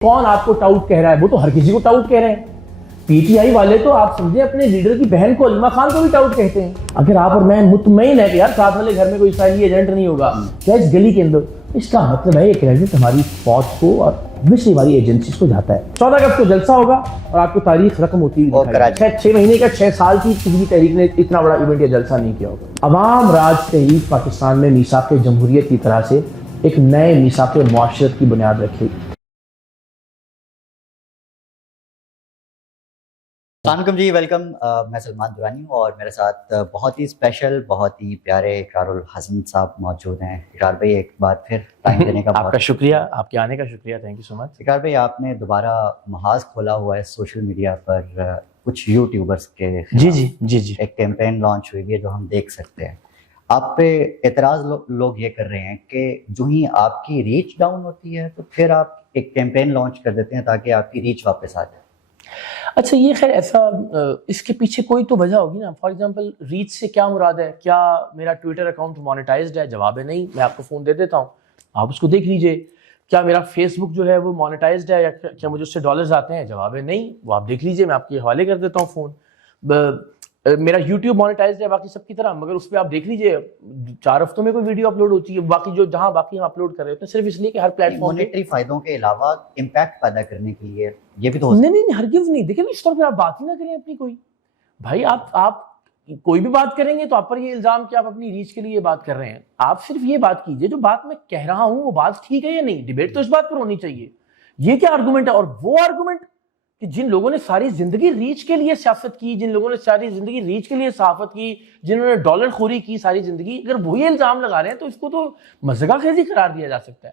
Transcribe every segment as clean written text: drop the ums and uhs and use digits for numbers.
کون آپ کو ٹاؤٹ کہہ رہا ہے؟ وہ تو ہر کسی کو ٹاؤٹ کہہ رہے ہیں. پی ٹی آئی والے تو آپ سمجھیں اپنے لیڈر کی بہن کو علیمہ خان کو بھی ٹاؤٹ کہتے ہیں. اگر آپ اور میں مطمئن ہے کہ یار ساتھ والے گھر میں کوئی اسرائیلی ایجنٹ نہیں ہوگا کیا اس گلی کے اندر، اس کا مطلب ہے یہ کریڈٹ ہماری فوج کو اور obviously ہماری ایجنسیز کو جاتا ہے. 14 اگست کو جلسہ ہوگا اور آپ کو تاریخ رقم ہوتی ہے 6 مہینے کا 6 سال کی کسی بھی تحریک نے اتنا بڑا ایونٹ یا جلسہ نہیں کیا ہوگا. عوام راج تحریک پاکستان میں میثاق جمہوریت کی طرح سے ایک نئے میثاق معاشرت کی بنیاد رکھے گی. السلام علیکم جی، ویلکم. میں سلمان درانی ہوں اور میرے ساتھ بہت ہی اسپیشل، بہت ہی پیارے اقرار الحسن صاحب موجود ہیں. اقرار بھائی ایک بار پھر ٹائم دینے کا آپ کا شکریہ، آپ کے آنے کا شکریہ، تھینک یو سو مچ. اقرار بھائی آپ نے دوبارہ محاذ کھولا ہوا ہے سوشل میڈیا پر کچھ یوٹیوبرز کے جی ایک کیمپین لانچ ہوئی ہے جو ہم دیکھ سکتے ہیں. آپ پہ اعتراض لوگ یہ کر رہے ہیں کہ جو ہی آپ کی ریچ ڈاؤن ہوتی ہے تو پھر آپ ایک کیمپین لانچ کر دیتے ہیں تاکہ آپ کی ریچ واپس آ جائے. اچھا یہ خیر ایسا اس کے پیچھے کوئی تو وجہ ہوگی نا. فار ایگزامپل ریچ سے کیا مراد ہے؟ کیا میرا ٹویٹر اکاؤنٹ مانیٹائزڈ ہے؟ جواب ہے نہیں. میں آپ کو فون دے دیتا ہوں، آپ اس کو دیکھ لیجئے. کیا میرا فیس بک جو ہے وہ مانیٹائزڈ ہے یا کیا مجھے اس سے ڈالرز آتے ہیں؟ جواب ہے نہیں. وہ آپ دیکھ لیجئے، میں آپ کے حوالے کر دیتا ہوں فون. میرا یوٹیوب مانیٹائزڈ ہے باقی سب کی طرح، مگر اس پہ آپ دیکھ لیجئے 4 ہفتوں میں کوئی ویڈیو اپلوڈ ہوتی ہے. باقی جو جہاں باقی ہم اپلوڈ کر رہے ہوتے ہیں صرف اس لیے کہ ہر پلیٹ فارم مانیٹری فائدوں کے علاوہ امپیکٹ پیدا کرنے کے لیے یہ بھی تو نہیں ہرگز نہیں. دیکھیں اس طور پہ آپ بات ہی نہ کریں اپنی کوئی. بھائی آپ کوئی بھی بات کریں گے تو آپ پر یہ الزام کہ آپ اپنی ریچ کے لیے یہ بات کر رہے ہیں. آپ صرف یہ بات کیجئے جو بات میں کہہ رہا ہوں وہ بات ٹھیک ہے یا نہیں. ڈیبیٹ تو اس بات پر ہونی چاہیے. یہ کیا آرگومنٹ ہے؟ اور وہ آرگومنٹ کہ جن لوگوں نے ساری زندگی ریچ کے لیے سیاست کی، جن لوگوں نے ساری زندگی ریچ کے لیے صحافت کی، جنہوں نے ڈالر خوری کی ساری زندگی، اگر وہی الزام لگا رہے ہیں تو اس کو تو مذاق خیزی قرار دیا جا سکتا ہے.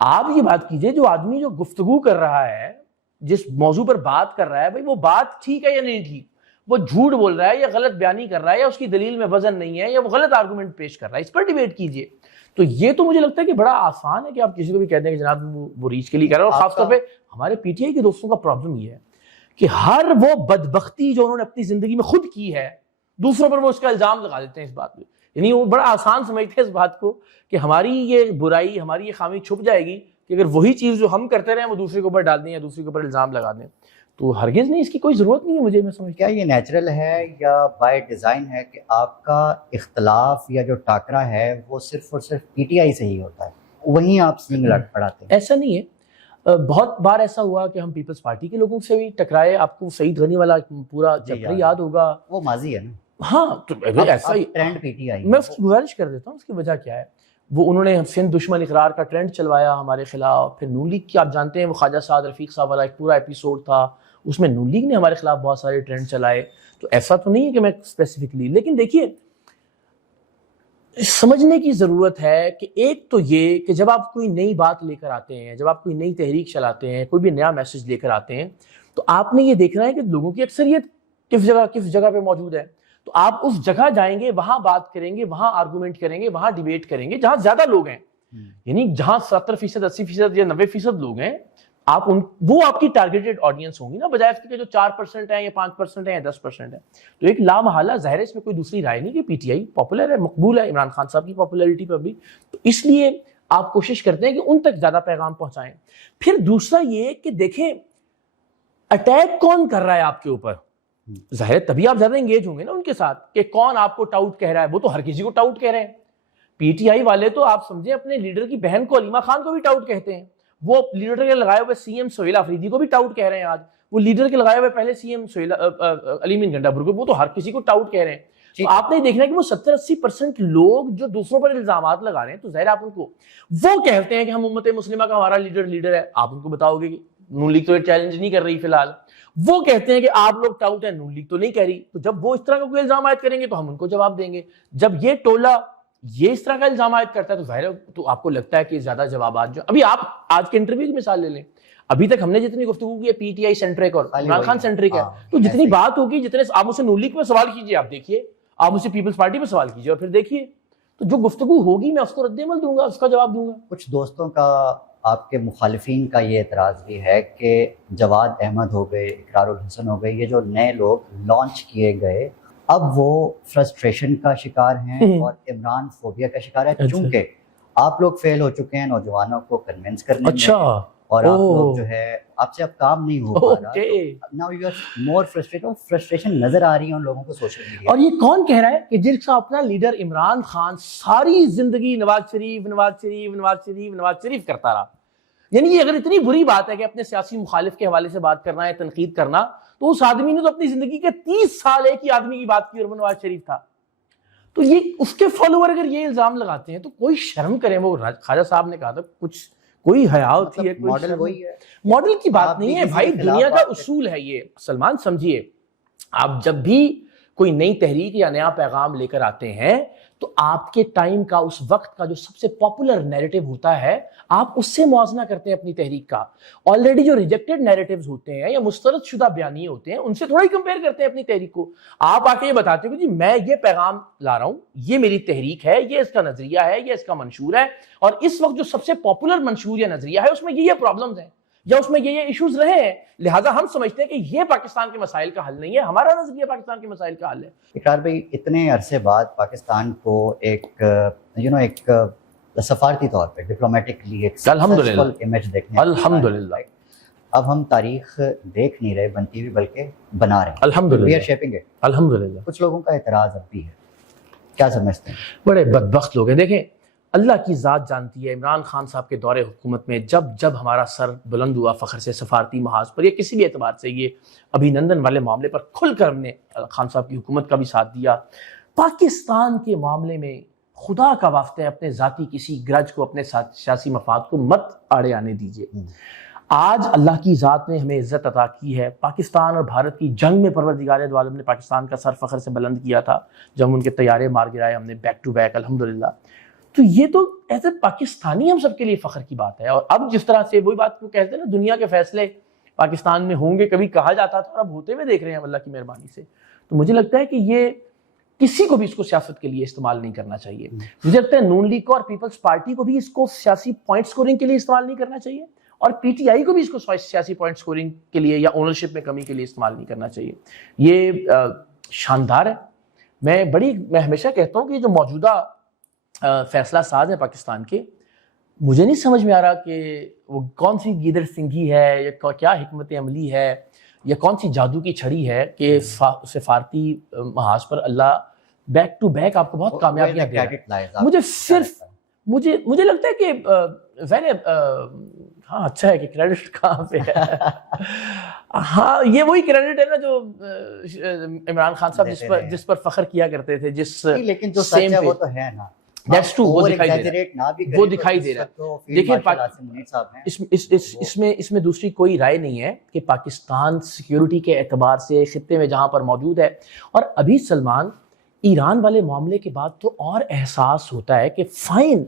آپ یہ بات کیجئے جو آدمی جو گفتگو کر رہا ہے، جس موضوع پر بات کر رہا ہے، بھائی وہ بات ٹھیک ہے یا نہیں ٹھیک؟ وہ جھوٹ بول رہا ہے یا غلط بیانی کر رہا ہے یا اس کی دلیل میں وزن نہیں ہے یا وہ غلط آرگومنٹ پیش کر رہا ہے، اس پر ڈیبیٹ کیجئے. تو یہ تو مجھے لگتا ہے کہ بڑا آسان ہے کہ آپ کسی کو بھی کہہ دیں کہ جناب وہ ریچ کے لیے کر رہا ہے. اور خاص طور پہ ہمارے پی ٹی آئی کے دوستوں کا پرابلم یہ ہے کہ ہر وہ بدبختی جو انہوں نے اپنی زندگی میں خود کی ہے دوسروں پر وہ اس کا الزام لگا دیتے ہیں اس بات پہ. یعنی وہ بڑا آسان سمجھتے ہیں اس بات کو کہ ہماری یہ برائی، ہماری یہ خامی چھپ جائے گی کہ اگر وہی چیز جو ہم کرتے رہے وہ دوسرے کے اوپر ڈال دیں یا دوسرے کے اوپر الزام لگا دیں. تو ہرگز نہیں، اس کی کوئی ضرورت نہیں ہے مجھے. میں سمجھ کیا یہ نیچرل ہے یا بائی ڈیزائن ہے کہ آپ کا اختلاف یا جو ٹاکرا ہے وہ صرف اور صرف پی ٹی آئی سے ہی ہوتا ہے، وہیں آپ سینگ لٹ پڑاتے ہیں؟ ایسا نہیں ہے. بہت بار ایسا ہوا کہ ہم پیپلز پارٹی کے لوگوں سے بھی ٹکرائے. آپ کو سعید غنی والا پورا چیپٹر یاد ہوگا. وہ ماضی ہے نا. ہاں تو ایسا ہی ٹرینڈ پی ٹی آئی. میں اس کی گزارش کر دیتا ہوں اس کی وجہ کیا ہے. وہ انہوں نے سندھ دشمن اقرار کا ٹرینڈ چلوایا ہمارے خلاف. پھر نون لیگ کی آپ جانتے ہیں وہ خواجہ سعد رفیق صاحب والا ایک پورا ایپیسوڈ تھا، اس میں نون لیگ نے ہمارے خلاف بہت سارے ٹرینڈ چلائے. تو ایسا تو نہیں ہے کہ میں اسپیسیفکلی، لیکن دیکھیے سمجھنے کی ضرورت ہے کہ ایک تو یہ کہ جب آپ کوئی نئی بات لے کر آتے ہیں، جب آپ کوئی نئی تحریک چلاتے ہیں، کوئی بھی نیا میسج لے کر آتے ہیں، تو آپ نے یہ دیکھنا ہے کہ لوگوں کی اکثریت کس جگہ پہ موجود ہے. تو آپ اس جگہ جائیں گے، وہاں بات کریں گے، وہاں آرگومنٹ کریں گے، وہاں ڈیبیٹ کریں گے جہاں زیادہ لوگ ہیں. یعنی جہاں 70%، 80% یا 90% لوگ ہیں، وہ آپ کی ٹارگیٹڈ آڈینس ہوں گی نا، بجائے اس کے جو 4% ہیں یا 5% ہیں یا 10% ہیں. تو ایک لامحالہ ظاہر ہے اس میں کوئی دوسری رائے نہیں کہ پی ٹی آئی پاپولر ہے، مقبول ہے عمران خان صاحب کی پاپولیرٹی پر بھی. تو اس لیے آپ کوشش کرتے ہیں کہ ان تک زیادہ پیغام پہنچائیں. پھر دوسرا یہ کہ دیکھیں اٹیک کون کر رہا ہے آپ کے اوپر. ظاہر ہے تبھی آپ زیادہ انگیج ہوں گے نا ان کے ساتھ کہ کون آپ کو ٹاؤٹ کہہ رہا ہے. وہ تو ہر کسی کو ٹاؤٹ کہہ رہے ہیں. پی ٹی آئی والے تو آپ سمجھیں اپنے لیڈر کی بہن کو علیمہ خان کو بھی ٹاؤٹ کہتے ہیں. وہ لیڈر کے لگائے ہوئے سی ایم سہیل آفریدی کو بھی ٹاؤٹ کہہ رہے ہیں. آج وہ لیڈر کے لگائے ہوئے پہلے سی ایم علی مین گنڈا کو، وہ تو ہر کسی کو ٹاؤٹ کہہ رہے ہیں. تو آپ نے دیکھنا ہے کہ وہ 70-80% لوگ جو دوسروں پر الزامات لگا رہے ہیں، تو ظاہر آپ ان کو وہ کہتے ہیں کہ ہم امت مسلمہ کا ہمارا لیڈر ہے. آپ ان کو بتاؤ گے کہ نون لیگ تو یہ چیلنج نہیں کر رہی فی الحال. وہ کہتے ہیں کہ آپ لوگ ٹاؤٹ ہیں، نون لیگ تو نہیں کہہ رہی. تو جب وہ اس طرح کا کوئی الزام عائد کریں گے تو ہم ان کو جواب دیں گے. جب یہ ٹولہ یہ اس طرح کا الزام عائد کرتا ہے تو ظاہر ہے تو آپ کو لگتا ہے کہ زیادہ جوابات جو ابھی آپ آج کے انٹرویو کی مثال لے لیں، ابھی تک ہم نے جتنی گفتگو کی ہے پی ٹی آئی سینٹرک اور عمران خان سینٹرک ہے. تو جتنی بات ہوگی، جتنے آپ مجھ سے نون لیگ پہ سوال کیجیے، آپ دیکھیے، آپ مجھ سے پیپلز پارٹی پہ سوال کیجیے اور پھر دیکھیے تو جو گفتگو ہوگی میں اس کو رد عمل دوں گا، اس کا جواب دوں گا. کچھ دوستوں کا، آپ کے مخالفین کا یہ اعتراض بھی ہے کہ جواد احمد ہو گئے، اقرار الحسن ہو گئے، یہ جو نئے لوگ لانچ کیے گئے اب وہ فرسٹریشن کا شکار ہیں اور عمران فوبیا کا شکار ہے، چونکہ آپ لوگ فیل ہو چکے ہیں نوجوانوں کو کنونس کرنے میں. اور آپ لوگ جو ہے آپ سے اب کام نہیں ہو پا رہا, Okay. Now you are more frustrated, frustration نظر آ رہی ہے ان لوگوں کو سوشل میڈیا. اور یہ کون کہہ رہا ہے کہ جس کا اپنا لیڈر عمران خان ساری زندگی نواز شریف نواز شریف نواز شریف نواز شریف کرتا رہا, یعنی یہ اگر اتنی بری بات ہے کہ اپنے سیاسی مخالف کے حوالے سے بات کرنا ہے, تنقید کرنا, تو اس آدمی نے تو اپنی زندگی کے 30 سال ایک ہی آدمی کی بات کی اور وہ نواز شریف تھا. تو یہ اس کے فالوور اگر یہ الزام لگاتے ہیں تو کوئی شرم کریں. وہ خواجہ صاحب نے کہا تھا کچھ کوئی حیا ہوتی ہے, کوئی ماڈل وہی ہے, ماڈل کی بات نہیں ہے بھائی, دنیا کا اصول ہے یہ. سلمان سمجھیے, آپ جب بھی کوئی نئی تحریک یا نیا پیغام لے کر آتے ہیں تو آپ کے ٹائم کا, اس وقت کا جو سب سے پاپولر نیریٹو ہوتا ہے, آپ اس سے موازنہ کرتے ہیں اپنی تحریک کا. آلریڈی جو ریجیکٹڈ نیریٹوز ہوتے ہیں یا مسترد شدہ بیانیے ہوتے ہیں, ان سے تھوڑا ہی کمپیئر کرتے ہیں اپنی تحریک کو. آپ آ کے یہ بتاتے ہو کہ جی میں یہ پیغام لا رہا ہوں, یہ میری تحریک ہے, یہ اس کا نظریہ ہے, یہ اس کا منشور ہے, اور اس وقت جو سب سے پاپولر منشور یا نظریہ ہے اس میں یہ پرابلمز ہیں یا اس میں یہ ایشوز رہے ہیں, لہٰذا ہم سمجھتے ہیں کہ یہ پاکستان کے مسائل کا حل نہیں ہے, ہمارا نظریہ پاکستان کے مسائل کا حل ہے. اقرار بھائی, اتنے عرصے بعد پاکستان کو ایک ایک سفارتی طور پہ ڈپلومیٹکلی ایک سکسیسفل امیج دیکھنے الحمدللہ, اب ہم تاریخ دیکھ نہیں رہے بنتی ہوئی بلکہ بنا رہے ہیں. الحمدللہ, وی آر شیپنگ اٹ. الحمدللہ. کچھ لوگوں کا اعتراض اب بھی ہے, کیا سمجھتے ہیں؟ بڑے بدبخت لوگ ہیں. دیکھیں, اللہ کی ذات جانتی ہے, عمران خان صاحب کے دور حکومت میں جب ہمارا سر بلند ہوا فخر سے سفارتی محاذ پر یا کسی بھی اعتبار سے, یہ ابھی نندن والے معاملے پر کھل کر ہم نے خان صاحب کی حکومت کا بھی ساتھ دیا. پاکستان کے معاملے میں خدا کا واسطہ اپنے ذاتی کسی گرج کو, اپنے سیاسی مفاد کو مت آڑے آنے دیجیے. آج اللہ کی ذات نے ہمیں عزت عطا کی ہے. پاکستان اور بھارت کی جنگ میں پروردگار دو عالم نے پاکستان کا سر فخر سے بلند کیا تھا جب ہم ان کے طیارے مار گرائے ہم نے بیک ٹو بیک, الحمدللہ. تو یہ تو ایسے پاکستانی ہم سب کے لیے فخر کی بات ہے. اور اب جس طرح سے وہی بات کو کہتے ہیں نا, دنیا کے فیصلے پاکستان میں ہوں گے, کبھی کہا جاتا تھا اور اب ہوتے ہوئے دیکھ رہے ہیں اللہ کی مہربانی سے. تو مجھے لگتا ہے کہ یہ کسی کو بھی اس کو سیاست کے لیے استعمال نہیں کرنا چاہیے. مجھے لگتا ہے نون لیگ کو اور پیپلز پارٹی کو بھی اس کو سیاسی پوائنٹ سکورنگ کے لیے استعمال نہیں کرنا چاہیے, اور پی ٹی آئی کو بھی اس کو سیاسی پوائنٹ سکورنگ کے لیے یا اونرشپ میں کمی کے لیے استعمال نہیں کرنا چاہیے. یہ شاندار ہے. میں ہمیشہ کہتا ہوں کہ جو موجودہ فیصلہ ساز ہیں پاکستان کے, مجھے نہیں سمجھ میں آ رہا کہ وہ کون سی گیدر سنگھی ہے یا کیا حکمت عملی ہے یا کون سی جادو کی چھڑی ہے کہ سفارتی محاذ پر اللہ بیک ٹو بیک آپ کو بہت کامیابیاں دے رہا ہے. مجھے صرف مجھے لگتا ہے کہ ہاں اچھا ہے کہ کریڈٹ کہاں پہ ہے. ہاں یہ وہی کریڈٹ ہے نا جو عمران خان صاحب جس پر فخر کیا کرتے تھے, جس لیکن جو سچ ہے وہ تو ہے نا. That's true, وہ دکھائی دے رہا ہے. دیکھیں اس میں دوسری کوئی رائے نہیں ہے کہ پاکستان سیکیورٹی کے اعتبار سے خطے میں جہاں پر موجود ہے, اور ابھی سلمان ایران والے معاملے کے بعد تو اور احساس ہوتا ہے کہ فائن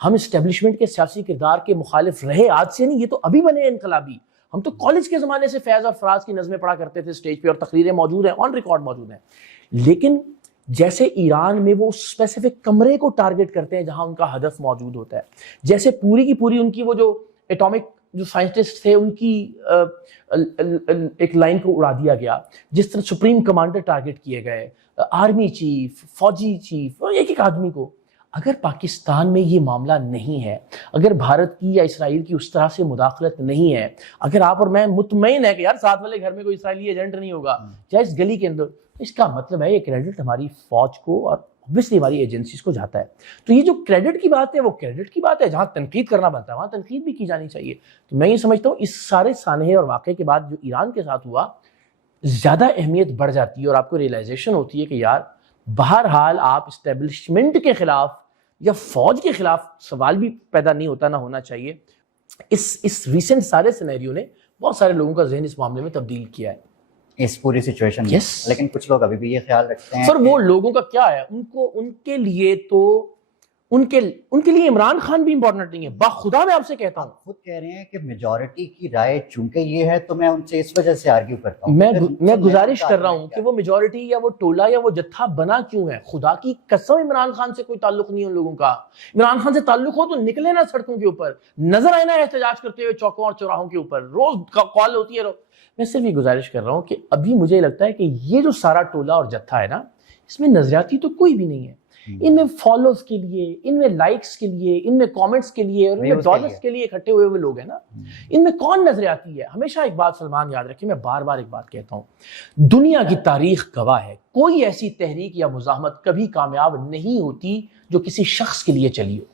ہم اسٹیبلشمنٹ کے سیاسی کردار کے مخالف رہے, آج سے نہیں, یہ تو ابھی بنے انقلابی. ہم تو کالج کے زمانے سے فیض اور فراز کی نظمیں پڑھا کرتے تھے سٹیج پہ, اور تقریریں موجود ہیں, آن ریکارڈ موجود ہیں. لیکن جیسے ایران میں وہ اسپیسیفک کمرے کو ٹارگٹ کرتے ہیں جہاں ان کا ہدف موجود ہوتا ہے, جیسے پوری کی پوری ان کی وہ جو ایٹامک جو سائنٹسٹ تھے ان کی ایک لائن کو اڑا دیا گیا, جس طرح سپریم کمانڈر ٹارگٹ کیے گئے, آرمی چیف, فوجی چیف, ایک ایک آدمی کو. اگر پاکستان میں یہ معاملہ نہیں ہے, اگر بھارت کی یا اسرائیل کی اس طرح سے مداخلت نہیں ہے, اگر آپ اور میں مطمئن ہے کہ یار ساتھ والے گھر میں کوئی اسرائیلی ایجنٹ نہیں ہوگا یا اس گلی کے اندر, اس کا مطلب ہے یہ کریڈٹ ہماری فوج کو اور obviously ہماری ایجنسیز کو جاتا ہے. تو یہ جو کریڈٹ کی بات ہے وہ کریڈٹ کی بات ہے, جہاں تنقید کرنا بنتا ہے وہاں تنقید بھی کی جانی چاہیے. تو میں یہ سمجھتا ہوں اس سارے سانحے اور واقعے کے بعد جو ایران کے ساتھ ہوا, زیادہ اہمیت بڑھ جاتی ہے اور آپ کو ریئلائزیشن ہوتی ہے کہ یار بہرحال آپ اسٹیبلشمنٹ کے خلاف یا فوج کے خلاف سوال بھی پیدا نہیں ہوتا, نہ ہونا چاہیے. اس ریسنٹ سارے سینیریو نے بہت سارے لوگوں کا ذہن اس معاملے میں تبدیل کیا ہے, اس پوری سچویشن میں. لیکن کچھ لوگ ابھی بھی یہ خیال رکھتے ہیں سر وہ لوگوں کا کیا ہے, ان کے لیے تو ان کے لیے عمران خان بھی امپورٹنٹ نہیں ہے. باخدا میں آپ سے کہتا ہوں, خود کہہ رہے ہیں کہ میجورٹی کی رائے چونکہ یہ ہے تو میں ان سے اس وجہ سے آرگیو کرتا ہوں. میں گزارش کر رہا ہوں کہ وہ میجورٹی یا وہ ٹولہ یا وہ جتھا بنا کیوں ہے. خدا کی قسم عمران خان سے کوئی تعلق نہیں ہے ان لوگوں کا. عمران خان سے تعلق ہو تو نکلے نا سڑکوں کے اوپر, نظر آئے نا احتجاج کرتے ہوئے چوکوں اور چوراہوں کے اوپر, روز کال ہوتی ہے. میں صرف یہ گزارش کر رہا ہوں کہ ابھی مجھے لگتا ہے کہ یہ جو سارا ٹولہ اور جتھا ہے نا, اس میں نظریاتی تو کوئی بھی نہیں ہے. ان میں فالوز کے لیے، ان میں لائکس کے لیے، ان میں کامنٹس کے لیے اور ان میں ڈالرز کے لیے اکٹھے ہوئے لوگ ہیں نا، ان میں کون نظر آتی ہے؟ ہمیشہ ایک بات سلمان یاد رکھیں، میں بار بار ایک بات کہتا ہوں، دنیا کی تاریخ گواہ ہے کوئی ایسی تحریک یا مزاحمت کبھی کامیاب نہیں ہوتی جو کسی شخص کے لیے چلی ہو،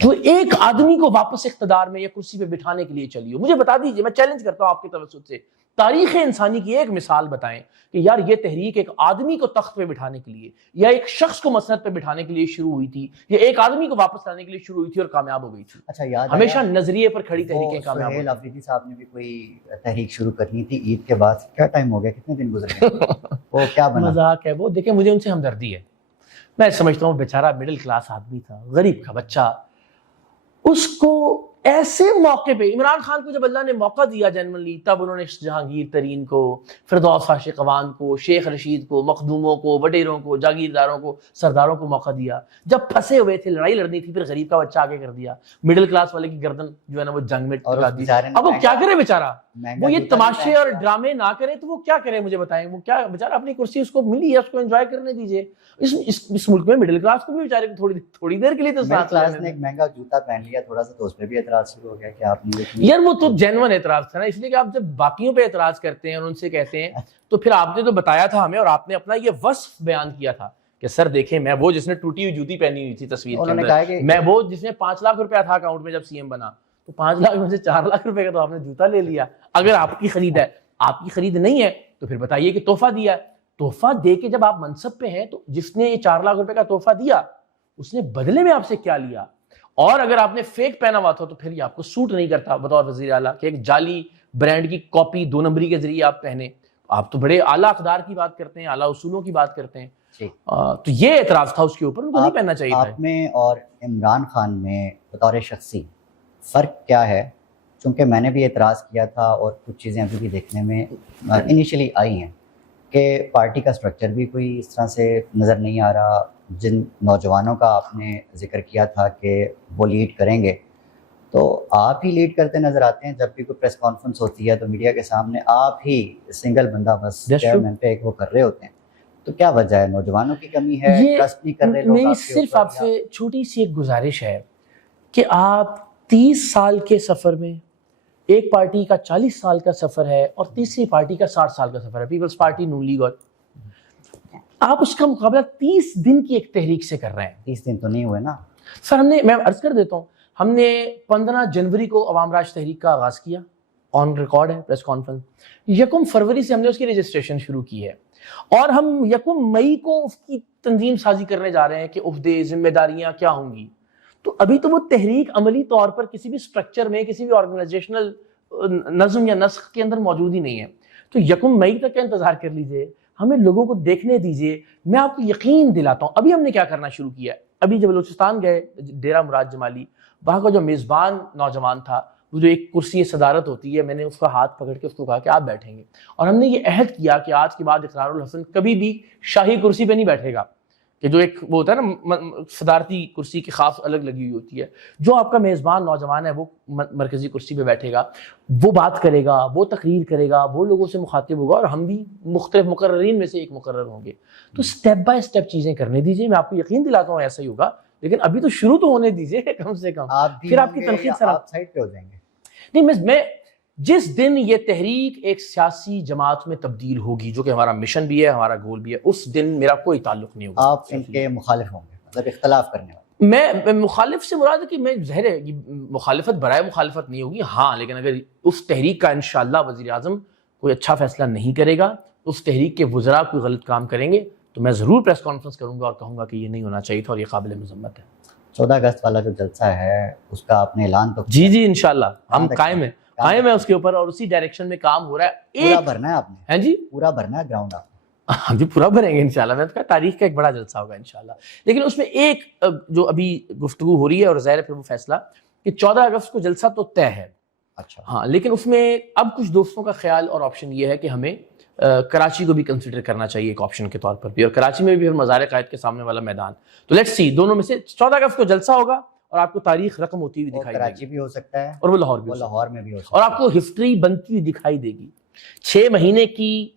جو ایک آدمی کو واپس اقتدار میں یا کرسی پہ بٹھانے کے لیے چلی ہو۔ مجھے بتا دیجئے، میں چیلنج کرتا ہوں آپ کے توسط سے، تاریخ انسانی کی ایک مثال بتائیں کہ یار یہ تحریک ایک آدمی کو تخت پہ بٹھانے کے لیے یا ایک شخص کو مسند پہ بٹھانے کے لیے شروع ہوئی تھی، یا ایک آدمی کو واپس لانے کے لیے شروع ہوئی تھی اور کامیاب ہو گئی تھی۔ اچھا، یاد ہمیشہ نظریے پر کھڑی تحریکیں کامیاب ہوتی ہیں۔ سہیل آفریدی صاحب نے بھی کوئی تحریک شروع کرنی تھی عید کے بعد، کیا ٹائم ہو گیا، کتنے دن گزر گئے، وہ کیا بنا؟ مذاق ہے وہ، دیکھیں مجھے ان سے ہمدردی ہے، میں سمجھتا ہوں بیچارہ مڈل کلاس آدمی تھا، غریب کا بچہ، اس کو ایسے موقع پہ عمران خان کو جب اللہ نے موقع دیا جنرلی، تب انہوں نے جہانگیر ترین کو، فردوس عاشق قوان کو، شیخ رشید کو، مخدوموں کو، وڈیروں کو، جاگیرداروں کو، سرداروں کو موقع دیا۔ جب پھنسے ہوئے تھے، لڑائی لڑنی تھی، پھر غریب کا بچہ آگے کر دیا، مڈل کلاس والے کی گردن جو ہے نا وہ جنگ میں ٹکا دی۔ اب وہ کیا کرے بیچارہ؟ وہ یہ تماشے اور ڈرامے نہ کرے تو وہ کیا کرے؟ مجھے بتائیں، وہ کیا بیچارہ، اپنی کرسی اس کو ملی ہے، اس کو انجوائے کرنے دیجیے۔ اس ملک میں مڈل کلاس کو بھی بیچارے کو تھوڑی دیر کے لیے تو مڈل کلاس نے ایک مہنگا جوتا پہن لیا تھوڑا سا، تو اس پہ بھی اعتراض شروع ہو گیا کہ آپ نے یار وہ تو جینون اعتراض تھا نا، اس لیے کہ آپ جب باقیوں پہ اعتراض کرتے ہیں اور ان سے کہتے ہیں تو پھر آپ نے تو بتایا تھا ہمیں، اور آپ نے اپنا یہ وصف بیان کیا تھا کہ سر دیکھیں میں وہ جس نے ٹوٹی ہوئی جوتی پہنی ہوئی تھی تصویر کے اندر، میں وہ جس نے 5 لاکھ روپیہ تھا اکاؤنٹ میں جب سی ایم بنا، تو 5 لاکھ میں سے 4 لاکھ روپے کا تو آپ نے جوتا لے لیا۔ اگر آپ کی خرید ہے، آپ کی خرید نہیں ہے تو پھر بتائیے کہ تحفہ دیا ہے۔ تحفہ دے کے جب آپ منصب پہ ہیں تو جس نے یہ 4 لاکھ روپے کا تحفہ دیا اس نے بدلے میں آپ سے کیا لیا؟ اور اگر آپ نے فیک پہنا ہوا تھا تو پھر یہ آپ کو سوٹ نہیں کرتا بطور وزیر اعلیٰ کہ ایک جعلی برانڈ کی کاپی 2 نمبری کے ذریعے آپ پہنے۔ آپ تو بڑے اعلیٰ اقدار کی بات کرتے ہیں، اعلیٰ اصولوں کی بات کرتے ہیں، تو یہ اعتراض تھا اس کے اوپر، ان کو نہیں پہننا چاہیے تھا۔ آپ میں اور عمران خان میں بطور شخصی فرق کیا ہے؟ چونکہ میں نے بھی اعتراض کیا تھا اور کچھ چیزیں ابھی بھی دیکھنے میں انیشلی آئی ہیں کہ پارٹی کا سٹرکچر بھی کوئی اس طرح سے نظر نہیں آ رہا۔ جن نوجوانوں کا آپ نے ذکر کیا تھا کہ وہ لیڈ کریں گے، تو آپ ہی لیڈ کرتے نظر آتے ہیں۔ جب بھی کوئی پریس کانفرنس ہوتی ہے تو میڈیا کے سامنے آپ ہی سنگل بندہ بس چیئرمین پہ ایک وہ کر رہے ہوتے ہیں، تو کیا وجہ ہے؟ نوجوانوں کی کمی ہے، ٹرسٹ نہیں کر رہے لوگ؟ میری صرف آپ سے چھوٹی سی ایک گزارش ہے کہ آپ 30 سال کے سفر میں، ایک پارٹی کا 40 سال کا سفر ہے اور تیسری پارٹی کا 60 سال کا سفر ہے، پیپلز پارٹی نون لیگ، اور آپ اس کا مقابلہ 30 دن کی ایک تحریک سے کر رہے ہیں۔ 30 دن تو نہیں ہوئے نا سر، میں عرض کر دیتا ہوں، ہم نے 15 جنوری کو عوام راج تحریک کا آغاز کیا، آن ریکارڈ ہے پریس کانفرنس۔ 1 فروری سے ہم نے اس کی رجسٹریشن شروع کی ہے، اور ہم 1 مئی کو اس کی تنظیم سازی کرنے جا رہے ہیں کہ عہدے، ذمہ داریاں کیا ہوں گی۔ تو ابھی تو وہ تحریک عملی طور پر کسی بھی سٹرکچر میں، کسی بھی آرگنائزیشنل نظم یا نسق کے اندر موجود ہی نہیں ہے۔ تو 1 مئی تک کا انتظار کر لیجئے، ہمیں لوگوں کو دیکھنے دیجئے۔ میں آپ کو یقین دلاتا ہوں، ابھی ہم نے کیا کرنا شروع کیا ہے۔ ابھی جب بلوچستان گئے، ڈیرہ مراد جمالی، وہاں کا جو میزبان نوجوان تھا، وہ جو ایک کرسی صدارت ہوتی ہے، میں نے اس کا ہاتھ پکڑ کے اس کو کہا کہ آپ بیٹھیں گے، اور ہم نے یہ عہد کیا کہ آج کے بعد اقرار الحسن کبھی بھی شاہی کرسی پہ نہیں بیٹھے گا، کہ جو ایک وہ ہوتا ہے نا صدارتی کرسی کی خاص الگ لگی ہوئی ہوتی ہے، جو آپ کا میزبان نوجوان ہے وہ مرکزی کرسی پہ بیٹھے گا، وہ بات کرے گا، وہ تقریر کرے گا، وہ لوگوں سے مخاطب ہوگا، اور ہم بھی مختلف مقررین میں سے ایک مقرر ہوں گے۔ تو سٹیپ بائی سٹیپ چیزیں کرنے دیجیے، میں آپ کو یقین دلاتا ہوں ایسا ہی ہوگا، لیکن ابھی تو شروع تو ہونے دیجیے کم سے کم، پھر آپ کی تنقید سر آپ سائڈ پہ ہو جائیں گے۔ نہیں، میں جس دن یہ تحریک ایک سیاسی جماعت میں تبدیل ہوگی، جو کہ ہمارا مشن بھی ہے، ہمارا گول بھی ہے، اس دن میرا کوئی تعلق نہیں ہوگا۔ آپ ان کے مخالف ہوں گے، مطلب اختلاف کرنے والے؟ میں مخالف سے مراد ہے کہ میں ظاہر ہے مخالفت برائے مخالفت نہیں ہوگی، ہاں، لیکن اگر اس تحریک کا انشاءاللہ وزیر اعظم کوئی اچھا فیصلہ نہیں کرے گا، اس تحریک کے وزراء کوئی غلط کام کریں گے، تو میں ضرور پریس کانفرنس کروں گا اور کہوں گا کہ یہ نہیں ہونا چاہیے تھا اور یہ قابل مذمت ہے۔ 14 اگست والا جو جلسہ ہے اس کا آپ نے اعلان تو جی انشاءاللہ ہم قائم ہیں اس کے اوپر، اور اسی ڈائریکشن میں کام ہو رہا ہے۔ پورا بھرنا ہے آپ نے؟ ہاں جی، پورا بھرنا ہے گراؤنڈ آپ؟ ہم بھی پورا بھریں گے انشاءاللہ۔ میں نے کہا تاریخ کا ایک بڑا جلسہ ہوگا انشاءاللہ، لیکن اس میں ایک جو ابھی گفتگو ہو رہی ہے، اور ظاہر ہے پھر وہ فیصلہ کہ 14 اگست کو جلسہ تو طے ہے، اچھا ہاں، لیکن اس میں اب کچھ دوستوں کا خیال اور آپشن یہ ہے کہ ہمیں کراچی کو بھی کنسیڈر کرنا چاہیے ایک آپشن کے طور پر بھی، اور کراچی میں بھی پھر مزار قائد کے سامنے والا میدان۔ تو لیٹس سی، دونوں میں سے 14 اگست کو جلسہ ہوگا اور آپ کو تاریخ رقم ہوتی ہوئی دکھائی دے گی، کراچی بھی ہو سکتا ہے اور وہ لاہور بھی، لاہور میں بھی ہو سکتا ہے، اور آپ کو ہسٹری بنتی ہوئی دکھائی دے گی۔ 6 مہینے کی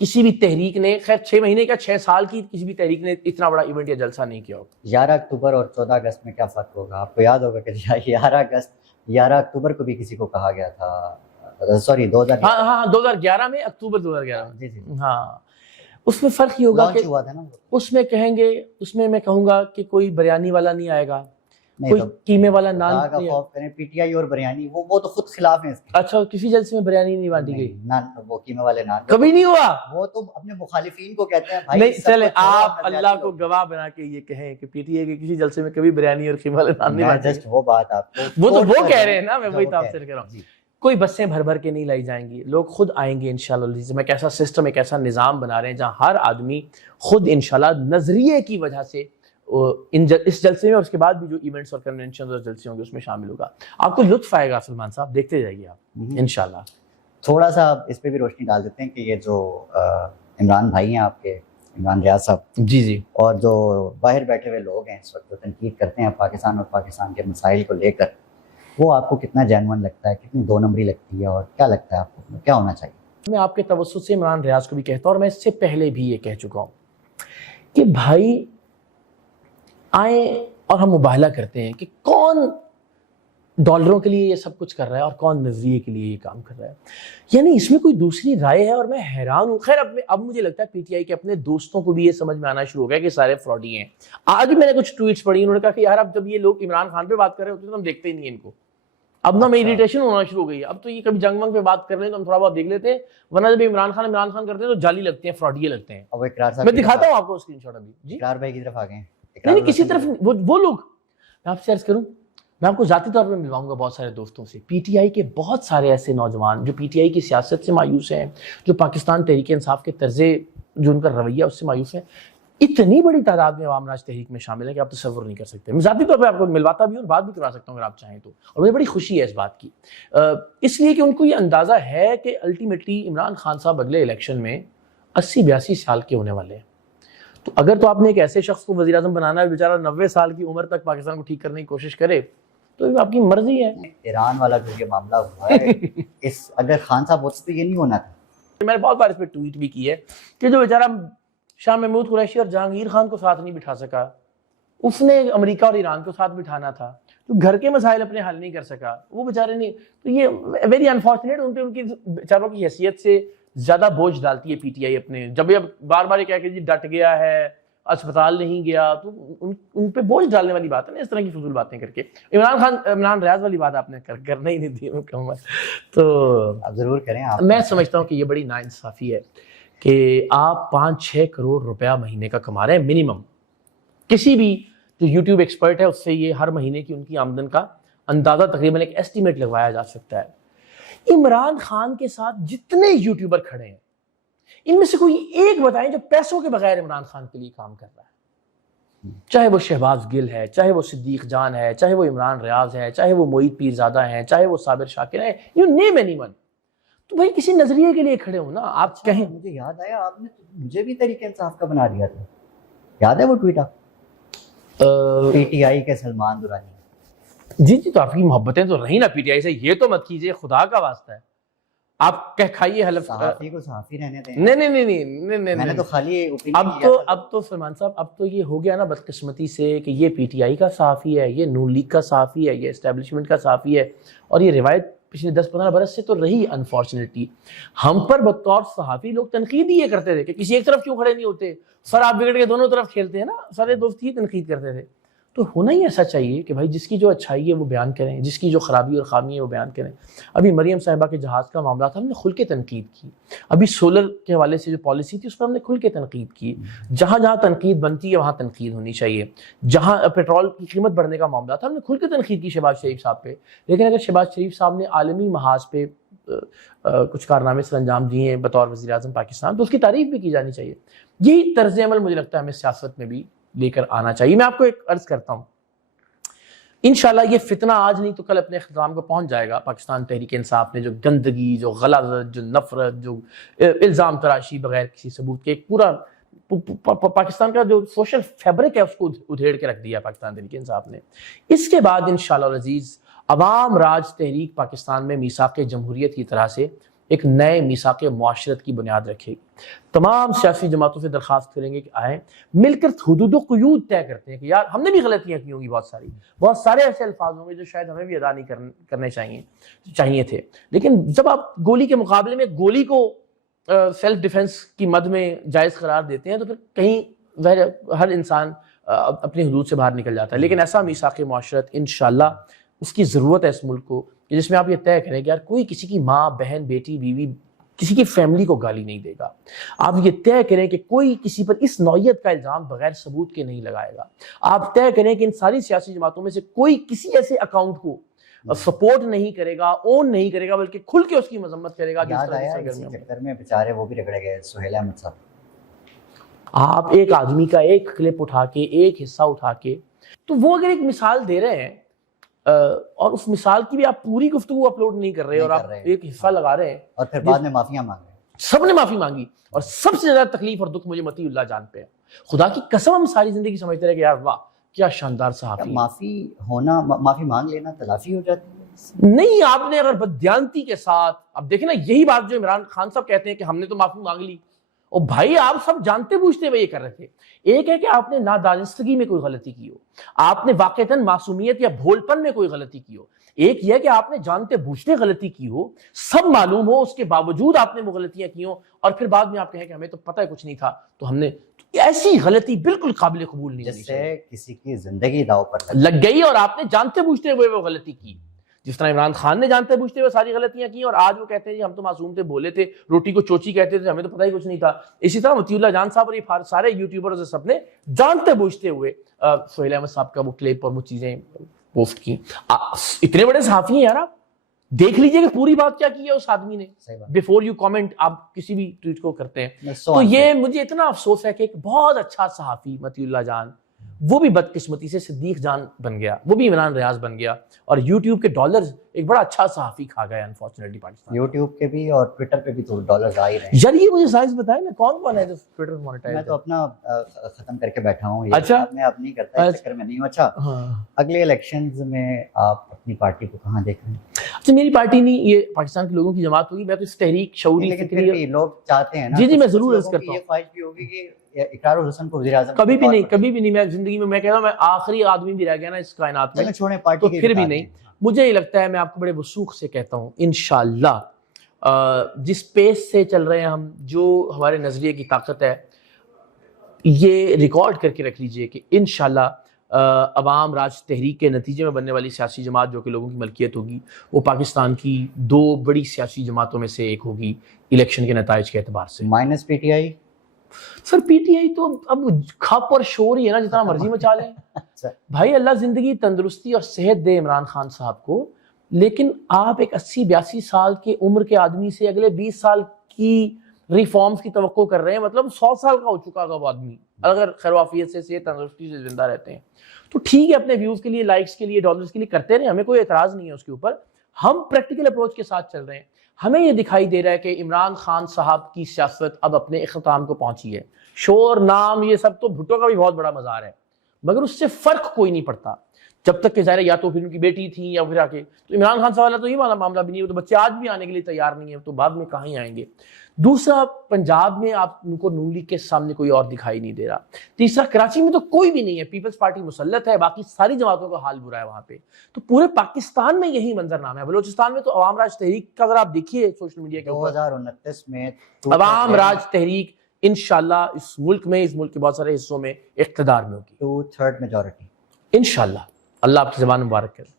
کسی بھی تحریک نے، خیر 6 مہینے کا 6 سال کی کسی بھی تحریک نے اتنا بڑا ایونٹ یا جلسہ نہیں کیا ہوگا۔ 11 اکتوبر اور 14 اگست میں کیا فرق ہوگا؟ آپ کو یاد ہوگا کہ 11 اکتوبر کو بھی کسی کو کہا گیا تھا، سوری 2011، ہاں 2011 میں، اکتوبر 2011 میں، جی ہاں اس میں فرق یہ ہوگا لانچ کہ ہوا تھا نا، اس میں کہیں گے، اس میں میں کہوں گا کہ کوئی بریانی والا نہیں آئے گا، نہیں کوئی تو قیمے والا نان خدا کا نہیں آئے خوف کریں، پی ٹی آئی اور بریانی وہ تو خود خلاف ہیں اس کے۔ اچھا کسی جلسے میں بریانی نہیں بانٹی گئی؟ نان، وہ قیمے والے نان کبھی نہیں ہوا؟ وہ تو اپنے مخالفین کو کہتے ہیں بھائی نہیں سب چلے کو چھوڑو، آپ ہم اللہ نظریاتی کو لوگ۔ گواہ بنا کے یہ کہیں کہ پی ٹی اے کے کسی جلسے میں کبھی بریانی اور قیمے والے نان نہیں میں بانٹے جسٹ وہ بات آپ کو وہ تو quote وہ کر کہہ رہا رہے ہوں ہیں نا، میں جو وہی وہ تو آپ کہہ سے رہے کہہ رہا ہیں۔ ہوں۔ جی کوئی بسیں بھر بھر کے نہیں لائی جائیں گی، لوگ خود آئیں گے انشاءاللہ۔ ہم ایک ایسا سسٹم، ایک ایسا نظام بنا رہے ہیں جہاں ہر آدمی خود انشاءاللہ نظریے کی وجہ سے اس جلسے میں اور اس کے بعد بھی جو ایونٹس اور کنونشنز اور جلسے ہوں گے اس میں شامل ہوگا۔ آپ کو لطف آئے گا سلمان صاحب، دیکھتے جائیے آپ انشاءاللہ۔ تھوڑا سا اس پہ بھی روشنی ڈال دیتے ہیں کہ یہ جو عمران بھائی ہیں آپ کے، عمران ریاض صاحب، جی اور جو باہر بیٹھے ہوئے لوگ ہیں اس وقت جو تنقید کرتے ہیں پاکستان اور پاکستان کے مسائل کو لے کر، وہ آپ کو کتنا جینون لگتا ہے، کتنی 2 نمبری لگتی ہے، اور کیا لگتا ہے آپ کو کیا ہونا چاہیے؟ میں آپ کے توسط سے عمران ریاض کو بھی کہتا ہوں، اور میں اس سے پہلے بھی یہ کہہ چکا ہوں کہ بھائی آئیں اور ہم مباہلہ کرتے ہیں کہ کون ڈالروں کے لیے یہ سب کچھ کر رہا ہے اور کون نظریے کے لیے یہ کام کر رہا ہے، یعنی اس میں کوئی دوسری رائے ہے، اور میں حیران ہوں۔ خیر اب مجھے لگتا ہے پی ٹی آئی کے اپنے دوستوں کو بھی یہ سمجھ میں آنا شروع ہو گیا کہ سارے فراڈی ہیں۔ آج بھی میں نے کچھ ٹویٹس پڑھی، انہوں نے کہا کہ یار اب جب یہ لوگ عمران خان پہ بات کر رہے ہوتے ہیں تو ہم دیکھتے ہی نہیں ہیں ان کو، اب نا میں اریٹیشن ہونا شروع ہو گئی ہے، اب تو یہ کبھی جنگ ونگ پہ بات کر رہے ہیں تو ہم تھوڑا بہت دیکھ لیتے ہیں، ورنہ جب عمران خان کرتے ہیں تو جالی لگتے ہیں، فراڈی لگتے ہیں۔ اب اقرار صاحب میں دکھاتا ہوں آپ کو اسکرین شاٹ ابھی، جی اقرار بھائی کی طرف آ گئے ہیں، نہیں کسی طرف وہ لوگ، میں آپ سے عرض کروں، میں آپ کو ذاتی طور پر ملواؤں گا بہت سارے دوستوں سے، پی ٹی آئی کے بہت سارے ایسے نوجوان جو پی ٹی آئی کی سیاست سے مایوس ہیں، جو پاکستان تحریک انصاف کے طرز جو ان کا رویہ اس سے مایوس ہیں، اتنی بڑی تعداد میں عوام راج تحریک میں شامل ہے کہ آپ تصور نہیں کر سکتے۔ میں ذاتی طور پہ آپ کو ملواتا بھی ہوں اور بات بھی کروا سکتا ہوں اگر آپ چاہیں تو، اور مجھے بڑی خوشی ہے اس بات کی، اس لیے کہ ان کو یہ اندازہ ہے کہ الٹیمیٹلی عمران خان صاحب اگلے الیکشن میں 80-82 سال کے ہونے والے ہیں، تو اگر تو آپ نے ایک ایسے شخص کو وزیر اعظم بنانا ہے بیچارہ 90 سال کی عمر تک پاکستان کو ٹھیک کرنے کی کوشش کرے تو آپ کی مرضی ہے۔ ایران والا جو یہ معاملہ ہوا ہے، اگر خان صاحب ہوتے تو یہ نہیں ہونا تھا۔ میں نے بہت بار اس پہ ٹویٹ بھی کی ہے کہ جو بیچارہ شاہ محمود قریشی اور جہانگیر خان کو ساتھ نہیں بٹھا سکا، اس نے امریکہ اور ایران کو ساتھ بٹھانا تھا، تو گھر کے مسائل اپنے حل نہیں کر سکا، وہ بیچارے نہیں، تو یہ ویری انفارچونیٹ، ان کی بیچاروں کی حیثیت سے زیادہ بوجھ ڈالتی ہے پی ٹی آئی اپنے، جب یہ بار بار یہ کہہ کہ جی ڈٹ گیا ہے، اسپتال نہیں گیا، تو ان پہ بوجھ ڈالنے والی بات ہے نا، اس طرح کی فضول باتیں کر کے۔ عمران ریاض والی بات آپ نے کرنا ہی نہیں دی، میں کہوں گا تو آپ ضرور کریں۔ آپ میں سمجھتا ہوں کہ یہ بڑی ناانصافی ہے کہ آپ 5-6 کروڑ روپیہ مہینے کا کما رہے ہیں منیمم، کسی بھی جو یوٹیوب ایکسپرٹ ہے اس سے یہ ہر مہینے کی ان کی آمدن کا اندازہ تقریباً ایک ایسٹیمیٹ لگوایا جا سکتا ہے۔ عمران خان کے ساتھ جتنے یوٹیوبر کھڑے ہیں ان میں سے کوئی ایک بتائیں جو پیسوں کے بغیر عمران خان کے لیے کام کر رہا ہے، چاہے وہ شہباز گل ہے، چاہے وہ صدیق جان ہے، چاہے وہ عمران ریاض ہے، چاہے وہ معید پیرزادہ ہیں، چاہے وہ صابر شاکر ہیں، یو نیم اینی ون، تو بھائی کسی نظریے کے لیے کھڑے ہو نا، آپ کہیں۔ مجھے یاد آیا، آپ نے مجھے بھی تحریک انصاف کا بنا دیا تھا، یاد ہے وہ ٹویٹ آپ، پی ٹی آئی کے سلمان درانی؟ جی تو آپ کی محبتیں تو رہی نا پی ٹی آئی سے، یہ تو مت کیجئے، خدا کا واسطہ ہے، آپ کہہ کھائیے حلف۔ صحافی کو صحافی رہنے دیں۔ نہیں میں نے تو خالی اب تو سلمان صاحب اب تو یہ ہو گیا نا بدقسمتی سے کہ یہ پی ٹی آئی کا صحافی ہے، یہ نون لیگ کا صحافی ہے، یہ اسٹیبلشمنٹ کا صحافی ہے، اور یہ روایت پچھلے 10-15 برس سے تو رہی انفارچونیٹلی۔ ہم پر بطور صحافی لوگ تنقید ہی یہ کرتے تھے کہ کسی ایک طرف کیوں کھڑے نہیں ہوتے، سر آپ بگڑ کے دونوں طرف کھیلتے ہیں نا، سارے دوست ہی تنقید کرتے تھے۔ تو ہونا ہی ایسا چاہیے کہ بھائی جس کی جو اچھائی ہے وہ بیان کریں، جس کی جو خرابی اور خامی ہے وہ بیان کریں۔ ابھی مریم صاحبہ کے جہاز کا معاملہ تھا، ہم نے کھل کے تنقید کی، ابھی سولر کے حوالے سے جو پالیسی تھی اس پر ہم نے کھل کے تنقید کی، جہاں جہاں تنقید بنتی ہے وہاں تنقید ہونی چاہیے۔ جہاں پیٹرول کی قیمت بڑھنے کا معاملہ تھا ہم نے کھل کے تنقید کی شہباز شریف صاحب پہ، لیکن اگر شہباز شریف صاحب نے عالمی محاذ پہ کچھ کارنامے سر انجام دیے ہیں بطور وزیر اعظم پاکستان تو اس کی تعریف بھی کی جانی چاہیے۔ یہی طرز عمل مجھے لگتا ہے ہمیں سیاست میں بھی لے کر آنا چاہیے۔ میں آپ کو ایک عرض کرتا ہوں، انشاءاللہ یہ فتنہ آج نہیں تو کل اپنے اختتام کو پہنچ جائے گا۔ پاکستان تحریک انصاف نے جو گندگی، جو غلاظت، جو نفرت، جو الزام تراشی بغیر کسی ثبوت کے ایک پورا پاکستان کا جو سوشل فیبرک ہے اس کو ادھیڑ کے رکھ دیا پاکستان تحریک انصاف نے، اس کے بعد انشاءاللہ العزیز عوام راج تحریک پاکستان میں میثاق جمہوریت کی طرح سے ایک نئے میثاق معاشرت کی بنیاد رکھے گی۔ تمام سیاسی جماعتوں سے درخواست کریں گے کہ آئیں مل کر حدود و قیود طے کرتے ہیں کہ یار ہم نے بھی غلطیاں کی ہوں گی، بہت سارے ایسے الفاظ ہوں گے جو شاید ہمیں بھی ادا نہیں کرنے چاہیے تھے، لیکن جب آپ گولی کے مقابلے میں گولی کو سیلف ڈیفنس کی مد میں جائز قرار دیتے ہیں تو پھر کہیں ہر انسان اپنی حدود سے باہر نکل جاتا ہے۔ لیکن ایسا میثاق معاشرت انشاءاللہ اس کی ضرورت ہے اس ملک کو، کہ جس میں آپ یہ طے کریں کہ یار کوئی کسی کی ماں، بہن، بیٹی، بیوی، کسی کی فیملی کو گالی نہیں دے گا۔ آپ یہ طے کریں کہ کوئی کسی پر اس نوعیت کا الزام بغیر ثبوت کے نہیں لگائے گا۔ آپ طے کریں کہ ان ساری سیاسی جماعتوں میں سے کوئی کسی ایسے اکاؤنٹ کو سپورٹ نہیں کرے گا، اون نہیں کرے گا، بلکہ کھل کے اس کی مذمت کرے گا۔ یاد آیا اسی چکر میں بیچارے وہ بھی رگڑے گئے، سہیل احمد صاحب۔ آپ ایک آدمی کا ایک کلپ اٹھا کے، ایک حصہ اٹھا کے، تو وہ اگر ایک مثال دے رہے ہیں اور اس مثال کی بھی آپ پوری گفتگو اپلوڈ نہیں کر رہے اور آپ ایک حصہ لگا رہے ہیں اور پھر بعد میں معافیاں مانگ رہے ہیں، سب نے معافی مانگی، اور سب سے زیادہ تکلیف اور دکھ مجھے مطیع اللہ جان پہ ہے۔ خدا کی قسم ہم ساری زندگی سمجھتے رہے کہ یار واہ کیا شاندار صحافی، معافی مانگ لینا تلافی ہو جاتی ہے؟ نہیں، آپ نے اگر بددیانتی کے ساتھ، اب دیکھیں نا یہی بات جو عمران خان صاحب کہتے ہیں کہ ہم نے تو معافی مانگ لی، اور بھائی آپ سب جانتے بوجھتے ہوئے یہ کر رہے تھے۔ ایک ہے کہ آپ نے نادانستگی میں کوئی غلطی کی ہو، آپ نے واقعتاً معصومیت یا بھولپن میں کوئی غلطی کی ہو، ایک یہ کہ آپ نے جانتے بوجھتے غلطی کی ہو، سب معلوم ہو، اس کے باوجود آپ نے وہ غلطیاں کی ہوں، اور پھر بعد میں آپ کہیں کہ ہمیں تو پتہ کچھ نہیں تھا تو ہم نے، ایسی غلطی بالکل قابل قبول نہیں ہونی جس چاہیے، سے کسی کی زندگی داؤ پر لگ گئی اور آپ نے جانتے بوجھتے ہوئے وہ غلطی کی۔ جس طرح عمران خان نے جانتے بوجھتے ہوئے ساری غلطیاں کی اور آج وہ کہتے ہیں جی ہم تو معصوم تھے، بولے تھے، روٹی کو چوچی کہتے تھے، ہمیں تو پتہ ہی کچھ نہیں تھا۔ اسی طرح مطیع اللہ جان صاحب اور یہ سارے یوٹیوبرز سب نے جانتے بوجھتے ہوئے سہیل احمد صاحب کا وہ کلپ اور وہ چیزیں پوسٹ کی۔ اتنے بڑے صحافی ہیں یار، آپ دیکھ لیجئے کہ پوری بات کیا کی ہے اس آدمی نے، بیفور یو کامنٹ آپ کسی بھی ٹویٹ کو کرتے ہیں۔ تو یہ مجھے اتنا افسوس ہے کہ ایک بہت اچھا صحافی مطیع اللہ جان، وہ بھی بدقسمتی سے صدیق جان بن گیا، وہ بھی عمران ریاض بن گیا، اور یوٹیوب کے ڈالرز ایک بڑا اچھا صحافی کھا گیا انفارچونیٹلی پاکستان۔ یوٹیوب کے بھی اور ٹویٹر پہ بھی تو ڈالرز آ ہی رہے ہیں یار یہ مجھے سائنس بتائے نا کون ہے جو ٹویٹر مونیٹائز؟ میں تو اپنا ختم کر کے بیٹھا ہوں، اچھا میں اب نہیں کرتا، اس چکر میں نہیں ہوں۔ اچھا اگلے الیکشنز میں آپ اپنی پارٹی کو کہاں دیکھ رہے ہیں؟ اچھا میری پارٹی نہیں، یہ پاکستان کے لوگوں کی جماعت ہوگی، میں تو اس تحریک شعوری لیکن پھر بھی لوگ چاہتے ہیں نا، جی میں ضرور عرض کرتا ہوں، یہ خواہش بھی ہوگی کہ اقرار الحسن کو وزیر اعظم، کبھی بھی نہیں، میں زندگی میں کہتا ہوں میں آخری آدمی بھی رہ گیا نا اس کائنات میں، چھوڑیں پارٹی کی، پھر بھی نہیں، مجھے یہ لگتا ہے، میں آپ کو بڑے وثوق سے کہتا ہوں انشاءاللہ جس پیس سے چل رہے ہیں ہم، جو ہمارے نظریے کی طاقت ہے، یہ ریکارڈ کر کے رکھ لیجئے کہ انشاءاللہ عوام راج تحریک کے نتیجے میں بننے والی سیاسی جماعت جو کہ لوگوں کی ملکیت ہوگی، وہ پاکستان کی 2 بڑی سیاسی جماعتوں میں سے ایک ہوگی الیکشن کے نتائج کے اعتبار سے۔ Minus P T I? Sir P T I تو اب کھپ اور شور ہی ہے نا، جتنا مرضی مچا لیں۔ بھائی اللہ زندگی تندرستی اور صحت دے عمران خان صاحب کو، لیکن آپ ایک 80-82 سال کے عمر کے آدمی سے اگلے 20 سال کی ریفارمز کی توقع کر رہے ہیں، مطلب 100 سال کا ہو چکا ہوگا وہ آدمی اگر خیر وعافیت سے صحت تندرستی سے زندہ رہتے ہیں تو ٹھیک ہے، اپنے ویوز کے لیے، لائکس کے لیے، ڈالرز کے لیے کرتے رہے، ہمیں کوئی اعتراض نہیں ہے اس کے اوپر۔ ہم پریکٹیکل اپروچ کے ساتھ چل رہے ہیں۔ ہمیں یہ دکھائی دے رہا ہے کہ عمران خان صاحب کی سیاست اب اپنے اختتام کو پہنچی ہے، شور نام یہ سب تو بھٹو کا بھی بہت بڑا مزار ہے، مگر اس سے فرق کوئی نہیں پڑتا جب تک کہ ظاہر یا تو پھر ان کی بیٹی تھی یا پھر آگے تو عمران خان صاحب والا تو یہ والا معاملہ بھی نہیں ہے، تو بچے آج بھی آنے کے لیے تیار نہیں ہیں، تو بعد میں کہاں ہی آئیں گے۔ دوسرا، پنجاب میں آپ کو نون لیگ کے سامنے کوئی اور دکھائی نہیں دے رہا۔ تیسرا، کراچی میں تو کوئی بھی نہیں ہے، پیپلز پارٹی مسلط ہے، باقی ساری جماعتوں کا حال برا ہے وہاں پہ۔ تو پورے پاکستان میں یہی منظر نام ہے۔ بلوچستان میں تو عوام راج تحریک کا اگر آپ دیکھیے سوشل میڈیا کے اوپر، 2029 میں عوام راج تحریک انشاءاللہ اس ملک کے بہت سارے حصوں میں اقتدار میں ہوگی 2/3 میجورٹی انشاءاللہ۔ اللہ آپ کی زبان مبارک کرے۔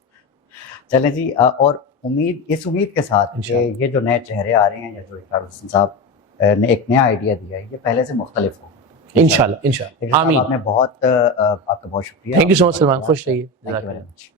چلیں جی، اور اس امید کے ساتھ کہ یہ جو نئے چہرے آ رہے ہیں، یا جو اقرار الحسن صاحب نے ایک نیا آئیڈیا دیا ہے، یہ پہلے سے مختلف ہو انشاءاللہ آمین۔ آپ نے آپ کا بہت شکریہ، تھینک یو سو مچ سلمان، خوش رہیے۔ Thank you very much.